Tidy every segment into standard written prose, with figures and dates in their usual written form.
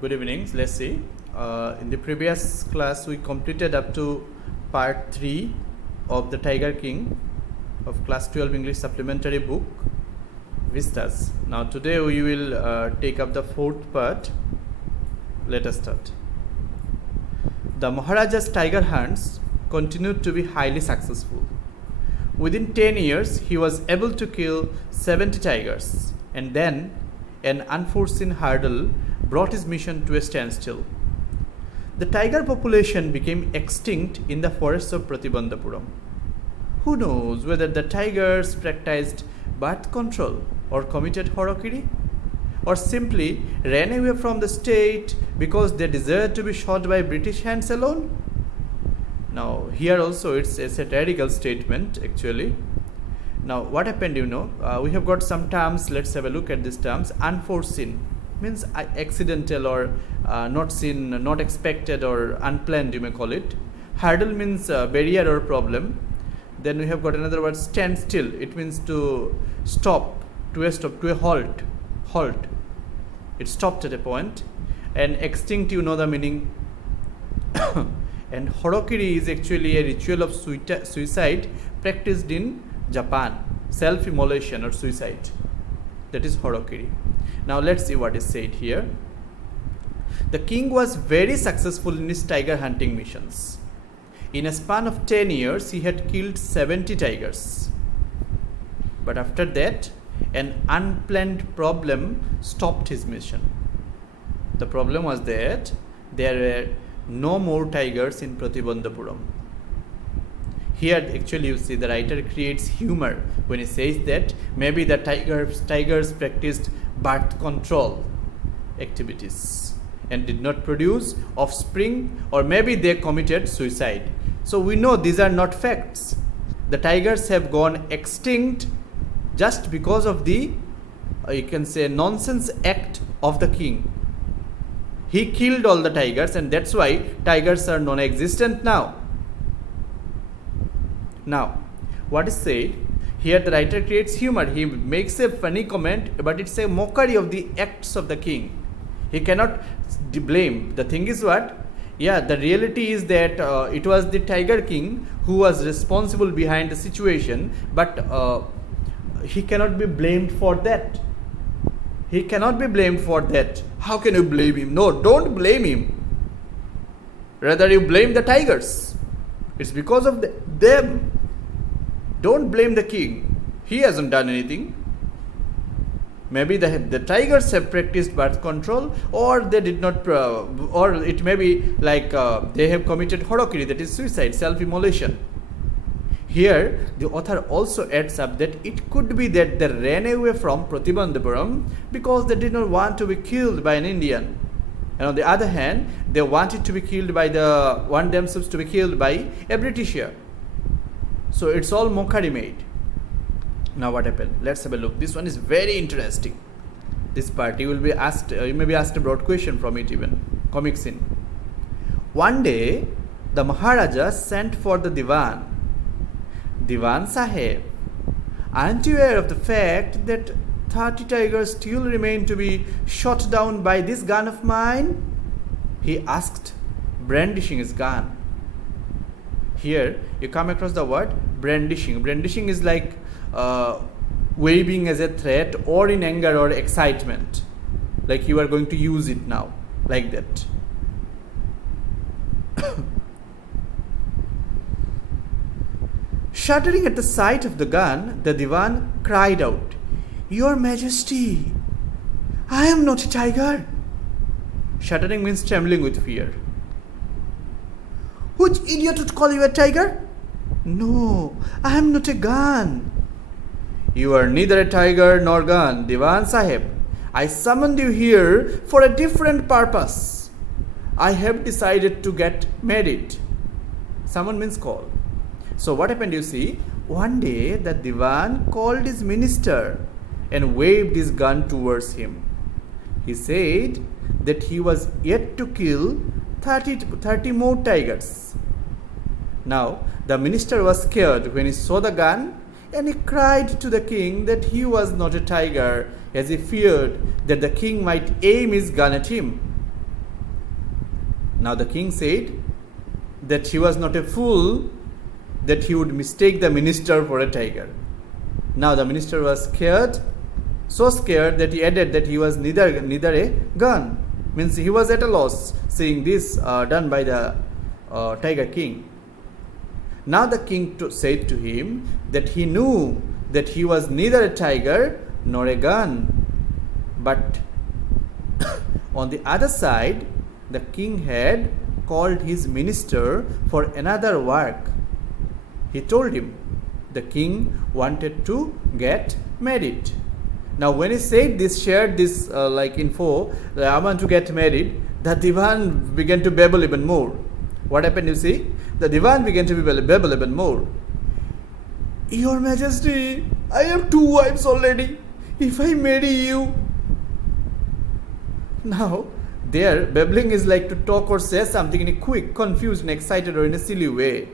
Good evening. Let's see. In the previous class, we completed up to part 3 of the Tiger King of class 12 English supplementary book, Vistas. Now, today we will take up the fourth part. Let us start. The Maharaja's tiger hunts continued to be highly successful. Within 10 years, he was able to kill 70 tigers, and then an unforeseen hurdle brought his mission to a standstill. The tiger population became extinct in the forests of Pratibandhapuram. Who knows whether the tigers practiced birth control or committed harakiri, or simply ran away from the state because they desired to be shot by British hands alone? Now, here also it's a satirical statement actually. Now, what happened, we have got some terms. Let's have a look at these terms. Unforeseen means accidental or not seen, not expected or unplanned, you may call it. Hurdle means barrier or problem. Then we have got another word, stand still. It means to stop, to a halt. Halt. It stopped at a point. And extinct, you know the meaning. And harakiri is actually a ritual of suicide practiced in Japan. Self-immolation or suicide. That is harakiri. Now let's see what is said here. The king was very successful in his tiger hunting missions. In a span of 10 years, he had killed 70 tigers. But after that, an unplanned problem stopped his mission. The problem was that there were no more tigers in Pratibandhapuram. Here actually you see the writer creates humor when he says that maybe the tigers practiced birth control activities and did not produce offspring, or maybe they committed suicide. So we know these are not facts. The tigers have gone extinct just because of the, you can say, nonsense act of the king. He killed all the tigers, and that's why tigers are non-existent now. Now, what is said? Here the writer creates humor. He makes a funny comment, but it's a mockery of the acts of the king. He cannot blame. The thing is what? Yeah, the reality is that it was the Tiger King who was responsible behind the situation, but he cannot be blamed for that. He cannot be blamed for that. How can you blame him? No, don't blame him. Rather, you blame the tigers. It's because of them. Don't blame the king. He hasn't done anything. Maybe the tigers have practiced birth control, or they did not, or it may be like they have committed harakiri, that is suicide, self-immolation. Here, the author also adds up that it could be that they ran away from Pratibandhapuram because they did not want to be killed by an Indian. And on the other hand, they wanted to be killed want themselves to be killed by a Britisher. So it's all mockery made. Now what happened? Let's have a look. This one is very interesting. This part you will be asked, you may be asked a broad question from it even. Comic scene. One day, the Maharaja sent for the Diwan. Diwan Sahib, aren't you aware of the fact that 30 tigers still remain to be shot down by this gun of mine? He asked, brandishing his gun. Here you come across the word brandishing. Brandishing is like waving as a threat or in anger or excitement. Like you are going to use it now. Like that. Shuddering at the sight of the gun, the Diwan cried out, "Your Majesty, I am not a tiger." Shuddering means trembling with fear. "Which idiot would call you a tiger?" "No, I am not a gun." "You are neither a tiger nor gun, Diwan Sahib. I summoned you here for a different purpose. I have decided to get married." Summon means call. So what happened, you see? One day the Diwan called his minister and waved his gun towards him. He said that he was yet to kill 30 more tigers. Now the minister was scared when he saw the gun, and he cried to the king that he was not a tiger, as he feared that the king might aim his gun at him. Now the king said that he was not a fool, that he would mistake the minister for a tiger. Now the minister was scared, so scared that he added that he was neither a gun. Means he was at a loss seeing this done by the tiger king. Now the king said to him that he knew that he was neither a tiger nor a gun. But on the other side, the king had called his minister for another work. He told him the king wanted to get married. Now when he said this, shared this info, I want to get married, the divan began to babble even more. What happened, you see? The divan began to babble even more. Your Majesty, I have 2 wives already. If I marry you. Now, their babbling is like to talk or say something in a quick, confused and excited or in a silly way.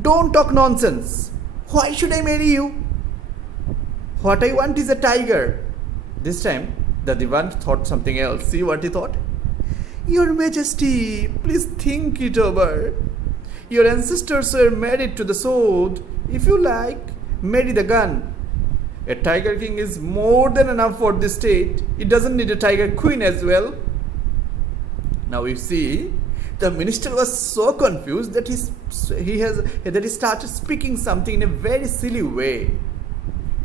Don't talk nonsense. Why should I marry you? What I want is a tiger. This time, the divan thought something else. See what he thought? Your Majesty, please think it over. Your ancestors were married to the sword. If you like, marry the gun. A tiger king is more than enough for this state. It doesn't need a tiger queen as well. Now you see, the minister was so confused that he started speaking something in a very silly way.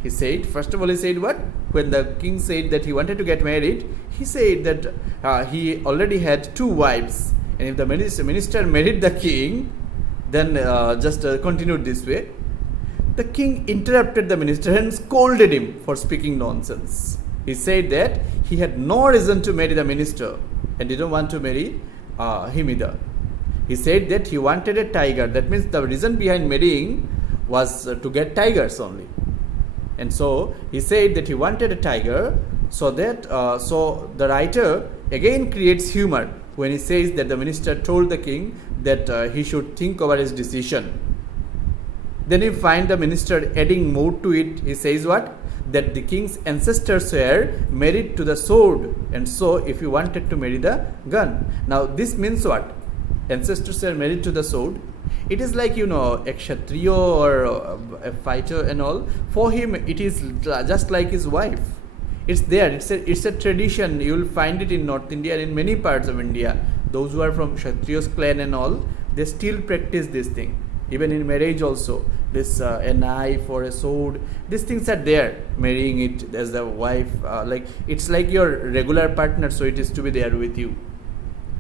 He said, first of all, he said what? When the king said that he wanted to get married, he said that he already had 2 wives. And if the minister married the king, then continued this way. The king interrupted the minister and scolded him for speaking nonsense. He said that he had no reason to marry the minister and didn't want to marry him either. He said that he wanted a tiger. That means the reason behind marrying was to get tigers only. And so he said that he wanted a tiger, so the writer again creates humor when he says that the minister told the king that he should think over his decision. Then you find the minister adding more to it. He says what? That the king's ancestors were married to the sword, and so if you wanted to marry the gun. Now this means what? Ancestors were married to the sword. It is like, a kshatriya or a fighter and all. For him, it is just like his wife. It's there. It's a tradition. You will find it in North India and in many parts of India. Those who are from Kshatriya's clan and all, they still practice this thing. Even in marriage also, this a knife or a sword, these things are there. Marrying it as the wife, it's like your regular partner, so it is to be there with you,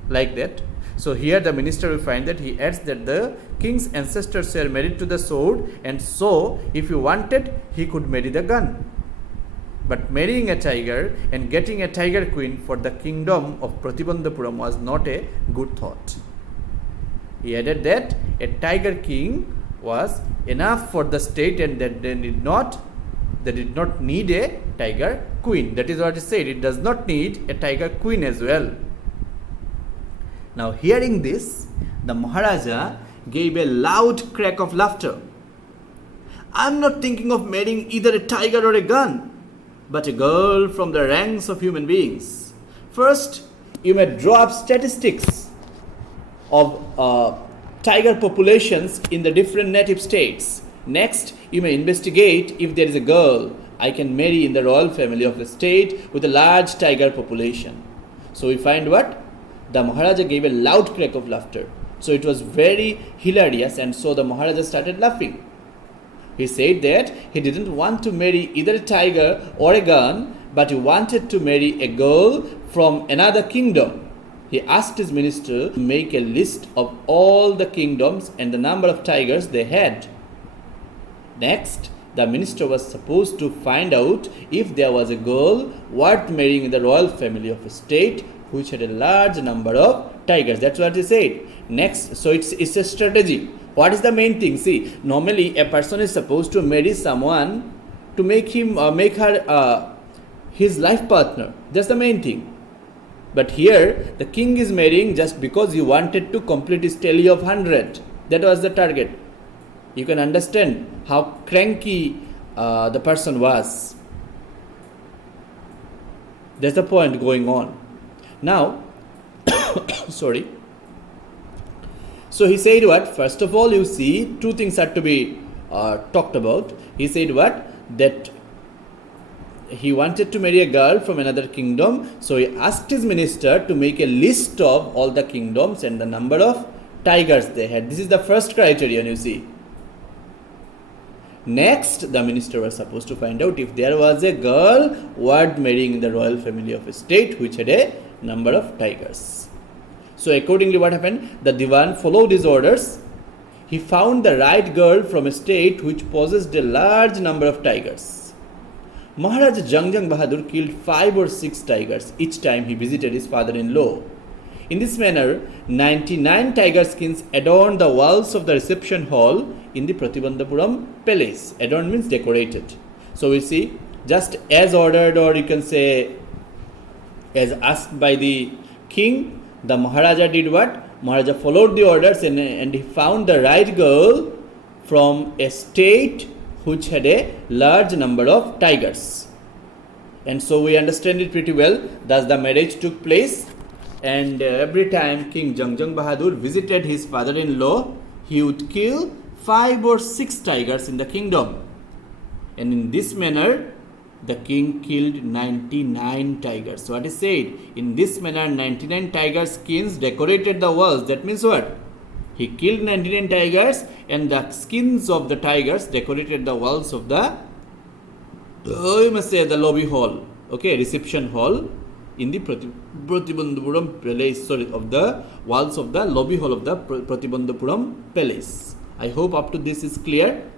like that. So here the minister will find that he adds that the king's ancestors were married to the sword, and so if he wanted, he could marry the gun. But marrying a tiger and getting a tiger queen for the kingdom of Pratibandhapuram was not a good thought. He added that a tiger king was enough for the state and that they did not need a tiger queen. That is what he said. It does not need a tiger queen as well. Now hearing this, the Maharaja gave a loud crack of laughter. I am not thinking of marrying either a tiger or a gun, but a girl from the ranks of human beings. First, you may draw up statistics of tiger populations in the different native states. Next, you may investigate if there is a girl I can marry in the royal family of the state with a large tiger population. So we find what? The Maharaja gave a loud crack of laughter. So it was very hilarious, and so the Maharaja started laughing. He said that he didn't want to marry either a tiger or a gun, but he wanted to marry a girl from another kingdom. He asked his minister to make a list of all the kingdoms and the number of tigers they had. Next, the minister was supposed to find out if there was a girl worth marrying in the royal family of a state which had a large number of tigers. That's what he said. Next, so it's a strategy. What is the main thing? See, normally a person is supposed to marry someone to make her his life partner. That's the main thing. But here, the king is marrying just because he wanted to complete his tally of 100. That was the target. You can understand how cranky the person was. That's the point going on. Now, sorry. So he said what? First of all, you see, two things are to be talked about. He said what? That he wanted to marry a girl from another kingdom. So he asked his minister to make a list of all the kingdoms and the number of tigers they had. This is the first criterion, you see. Next, the minister was supposed to find out if there was a girl worth marrying in the royal family of a state which had a number of tigers. So accordingly, what happened? The Diwan followed his orders. He found the right girl from a state which possessed a large number of tigers. Maharaj Jangjang Bahadur killed 5 or 6 tigers each time he visited his father-in-law. In this manner, 99 tiger skins adorned the walls of the reception hall in the Pratibandhapuram palace. Adorned means decorated. So we see, just as ordered, or you can say as asked by the king, the Maharaja did what? Maharaja followed the orders and he found the right girl from a state which had a large number of tigers. And so we understand it pretty well. Thus the marriage took place, and every time King Jangjang Bahadur visited his father-in-law, he would kill 5 or 6 tigers in the kingdom. And in this manner, the king killed 99 tigers. So what is said? In this manner, 99 tiger skins decorated the walls. That means what? He killed 99 tigers, and the skins of the tigers decorated the walls of the, you must say, the lobby hall, okay, reception hall in the Pratibandhapuram palace, of the walls of the lobby hall of the Pratibandhapuram palace. I hope up to this is clear.